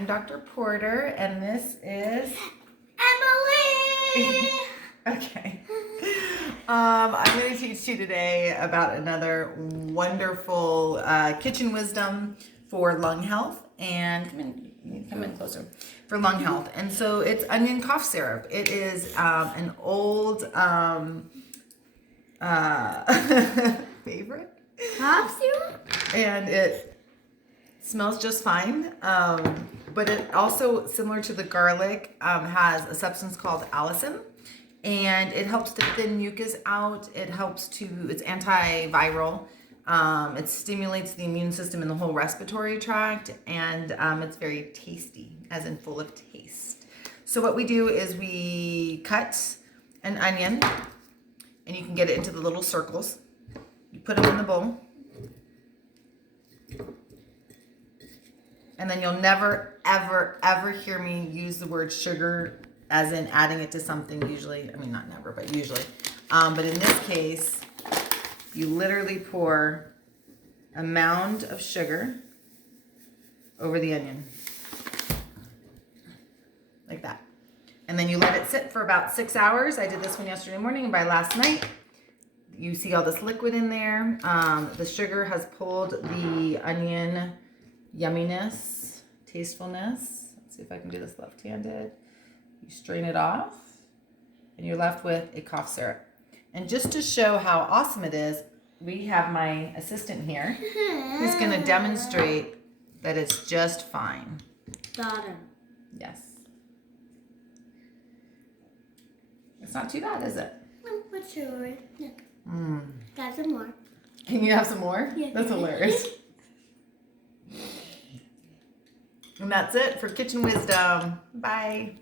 I'm Dr. Porter, and this is Emily! okay. I'm going to teach you today about another wonderful kitchen wisdom for lung health. And come in closer. For lung health. And so it's onion cough syrup. It is an old favorite. Cough syrup? And it smells just fine. But it also, similar to the garlic, has a substance called allicin. And it helps to thin mucus out. It's antiviral. It stimulates the immune system in the whole respiratory tract. And it's very tasty, as in full of taste. So what we do is we cut an onion. And you can get it into the little circles. You put them in the bowl. And then you'll never, ever, ever hear me use the word sugar as in adding it to something usually. I mean, not never, but usually. But in this case, you literally pour a mound of sugar over the onion. Like that. And then you let it sit for about 6 hours. I did this one yesterday morning, and by last night, you see all this liquid in there. The sugar has pulled the onion yumminess, tastefulness. Let's see if I can do this left-handed. You strain it off, and you're left with a cough syrup. And just to show how awesome it is, we have my assistant here who's going to demonstrate that it's just fine. Daughter. Yes. It's not too bad, is it? What's yours? Look. Got some more. Can you have some more? Yeah. That's hilarious. And that's it for Kitchen Wisdom. Bye.